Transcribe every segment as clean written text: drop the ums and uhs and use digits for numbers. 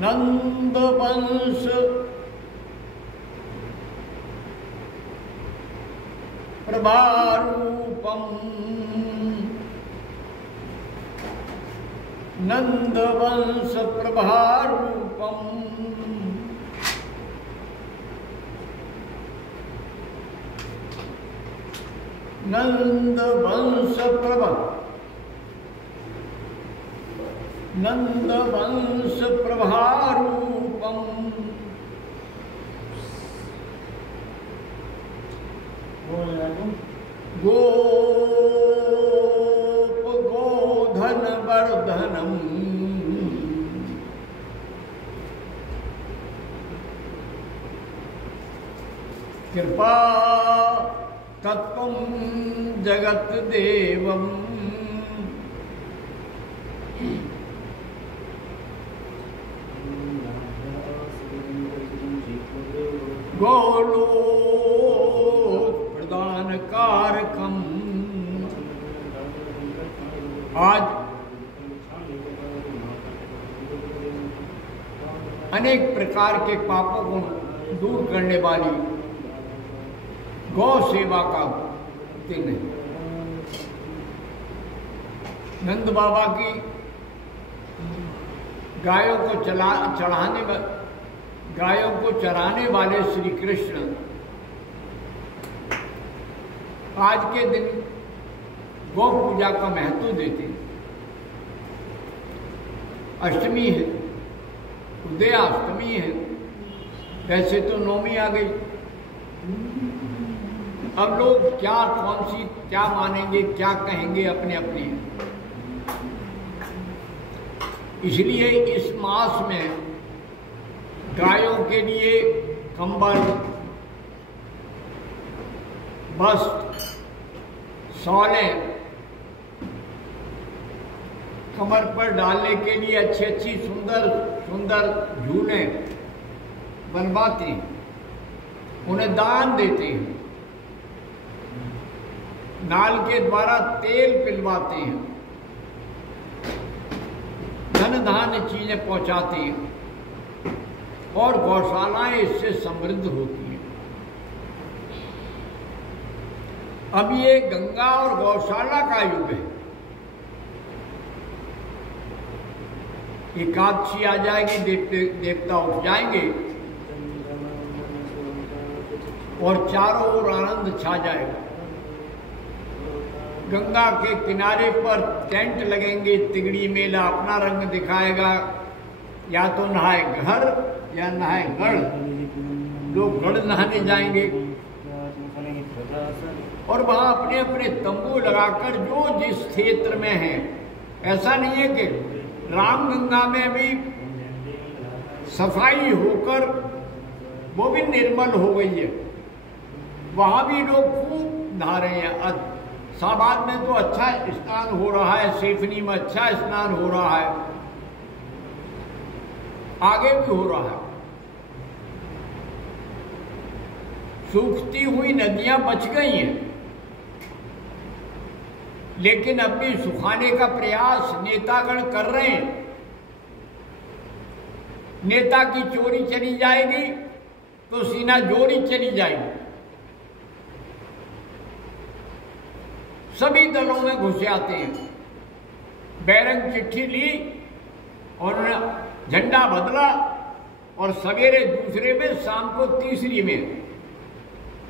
नंद वंश प्रभारूपम नंद वंश प्रभारूपम नंद वंश प्रभारूपम गोप गोधन वर्धनम कृपा तत्वं जगत देवम गोलोक प्रदान कारकम। आज अनेक प्रकार के पापों को दूर करने वाली गौ सेवा का दिन है। नंद बाबा की गायों को चराने वाले श्री कृष्ण आज के दिन गौ पूजा का महत्व देते हैं। अष्टमी है, उदयाष्टमी है, वैसे तो नौमी आ गई। अब लोग क्या मानेंगे, क्या कहेंगे, अपने अपने। इसलिए इस मास में गायों के लिए कंबल, वस्त्र, शॉलें, कमर पर डालने के लिए अच्छी सुंदर झूले बनवाते हैं, उन्हें दान देते हैं, नाल के द्वारा तेल पिलवाते हैं, धन धान्य चीजें पहुंचाते हैं और गौशालाएं इससे समृद्ध होती हैं। अब ये गंगा और गौशाला का युग है। एकादशी आ जाएगी, देवता उठ जाएंगे और चारों ओर आनंद छा जाएगा। गंगा के किनारे पर टेंट लगेंगे, तिगड़ी मेला अपना रंग दिखाएगा। या तो नहाए घर या नहाए गढ़। लोग गढ़ नहाने जाएंगे और वहां अपने अपने तंबू लगाकर जो जिस क्षेत्र में है। ऐसा नहीं है कि रामगंगा में भी सफाई होकर वो भी निर्मल हो गई है, वहां भी लोग खूब नहा रहे हैं। शाबाद में तो अच्छा स्नान हो रहा है, सेफनी में अच्छा स्नान हो रहा है, आगे भी हो रहा है। सूखती हुई नदियां बच गई हैं, लेकिन अब भी सुखाने का प्रयास नेतागण कर रहे हैं। नेता की चोरी चली जाएगी तो सीना जोड़ी चली जाएगी। सभी दलों में घुस जाते हैं। बैरंग चिट्ठी ली और झंडा बदला और सवेरे दूसरे में, शाम को तीसरी में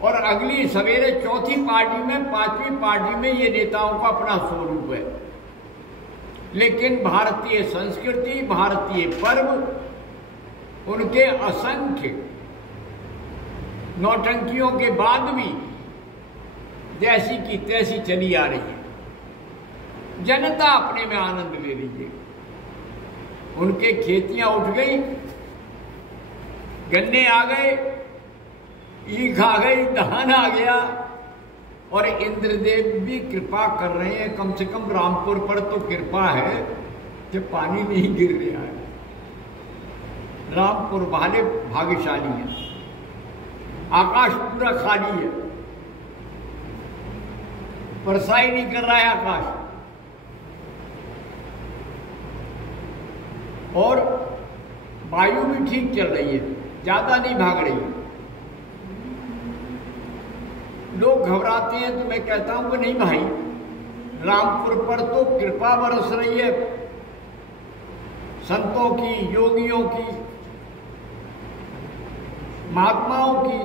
और अगली सवेरे चौथी पार्टी में, पांचवी पार्टी में। ये नेताओं का अपना स्वरूप है। लेकिन भारतीय संस्कृति, भारतीय पर्व, उनके असंख्य नौटंकियों के बाद भी जैसी की तैसी चली आ रही है। जनता अपने में आनंद ले रही है। उनके खेतियां उठ गई, गन्ने आ गए, ईख आ गई, धान आ गया और इंद्रदेव भी कृपा कर रहे हैं। कम से कम रामपुर पर तो कृपा है कि पानी नहीं गिर रहा है। रामपुर वाले भाग्यशाली हैं। आकाश पूरा खाली है, वर्षा ही नहीं कर रहा है आकाश, और वायु भी ठीक चल रही है, ज्यादा नहीं भाग रही है। लोग घबराते हैं तो मैं कहता हूं कि नहीं भाई, रामपुर पर तो कृपा बरस रही है संतों की, योगियों की, महात्माओं की,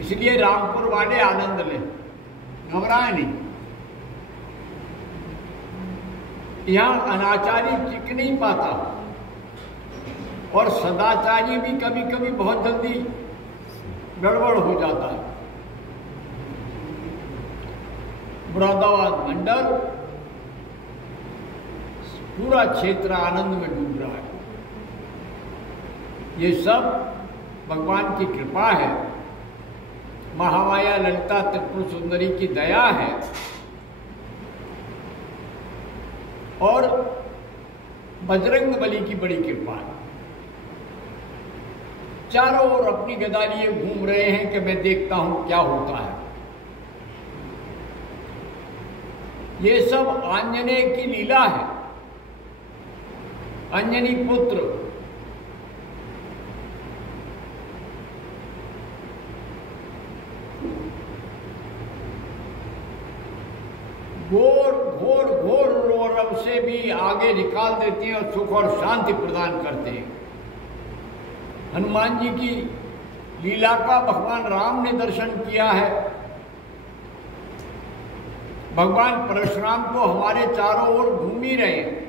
इसलिए रामपुर वाले आनंद लें, घबराए नहीं। यहां अनाचारी टिक नहीं पाता और सदाचारी भी कभी कभी बहुत जल्दी गड़बड़ हो जाता है। मुरादाबाद मंडल पूरा क्षेत्र आनंद में डूब रहा है। ये सब भगवान की कृपा है, महामाया ललिता त्रिपुर सुंदरी की दया है और बजरंग बली की बड़ी कृपा है। चारों ओर अपनी गदा लिए घूम रहे हैं कि मैं देखता हूं क्या होता है। ये सब आंजनेय की लीला है। अंजनी पुत्र घोर घोर घोर रौरव से भी आगे निकाल देते हैं और सुख और शांति प्रदान करते हैं। हनुमान जी की लीला का भगवान राम ने दर्शन किया है। भगवान परशुराम तो हमारे चारों ओर घूम ही रहे हैं।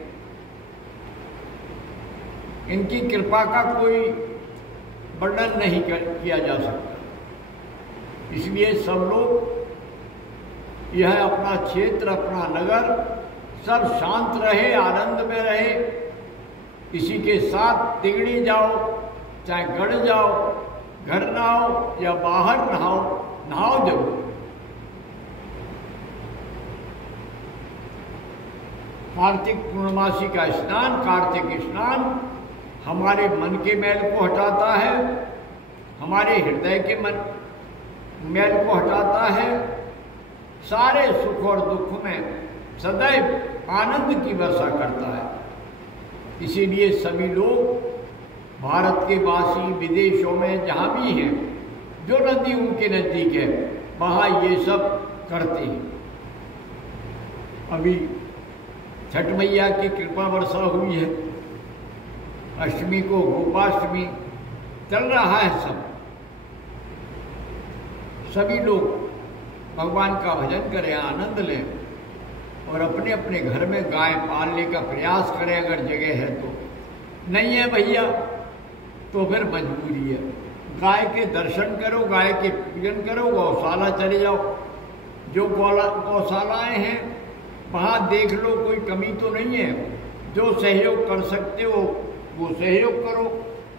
इनकी कृपा का कोई वर्णन नहीं किया जा सकता। इसलिए सब लोग यह अपना क्षेत्र, अपना नगर सब शांत रहे, आनंद में रहे। इसी के साथ तिगड़ी जाओ, चाहे गढ़ जाओ, घर नहाओ या बाहर नहाओ, नहाओ जरूर। कार्तिक पूर्णमासी का स्नान, कार्तिक स्नान हमारे मन के मैल को हटाता है, हमारे हृदय के मैल को हटाता है, सारे सुख और दुख में सदैव आनंद की वर्षा करता है। इसीलिए सभी लोग भारत के वासी विदेशों में जहाँ भी हैं, जो नदी उनके नजदीक है, वहाँ ये सब करते हैं। अभी छठ मैया की कृपा वर्षा हुई है, अष्टमी को गोपाष्टमी चल रहा है। सभी लोग भगवान का भजन करें, आनंद लें और अपने अपने घर में गाय पालने का प्रयास करें अगर जगह है तो। नहीं है भैया तो फिर मजबूरी है, गाय के दर्शन करो, गाय के पूजन करो, गौशाला चले जाओ। जो गौशालाएं हैं वहाँ देख लो, कोई कमी तो नहीं है। जो सहयोग कर सकते हो वो सहयोग करो,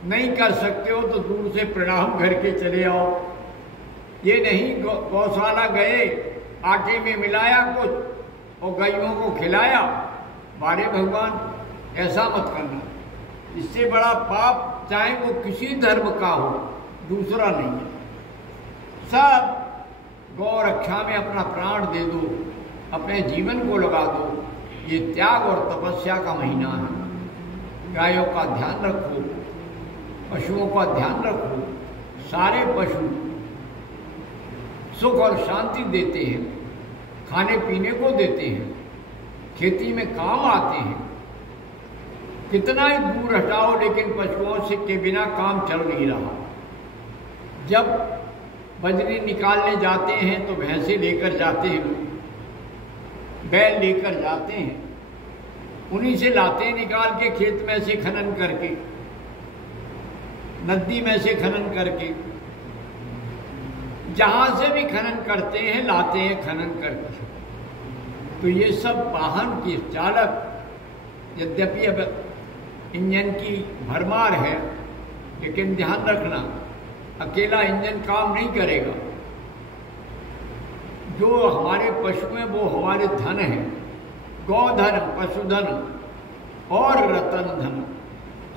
नहीं कर सकते हो तो दूर से प्रणाम करके चले आओ। ये नहीं गौशाला गए, आटे में मिलाया कुछ और गायों को खिलाया, बारे भगवान ऐसा मत करना। इससे बड़ा पाप चाहे वो किसी धर्म का हो दूसरा नहीं है। सब गौ रक्षा में अपना प्राण दे दो, अपने जीवन को लगा दो। ये त्याग और तपस्या का महीना है। गायों का ध्यान रखो, पशुओं का ध्यान रखो। सारे पशु सुख और शांति देते हैं, खाने पीने को देते हैं, खेती में काम आते हैं। कितना ही दूर हटाओ लेकिन पशुओं से के बिना काम चल नहीं रहा। जब बजरी निकालने जाते हैं तो भैंसे लेकर जाते हैं, बैल लेकर जाते हैं, उन्हीं से लाते हैं निकाल के, खेत में से खनन करके, नदी में से खनन करके, जहां से भी खनन करते हैं लाते हैं खनन करके। तो ये सब वाहन के चालक, यद्यपि अब इंजन की भरमार है, लेकिन ध्यान रखना अकेला इंजन काम नहीं करेगा। जो हमारे पशु हैं वो हमारे धन हैं। गौधन, पशुधन और रतन धन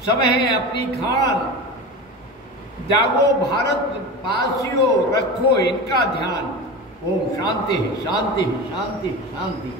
सब है अपनी खान। जागो भारत वासियों, रखो इनका ध्यान। ओम शांति शांति शांति शांति।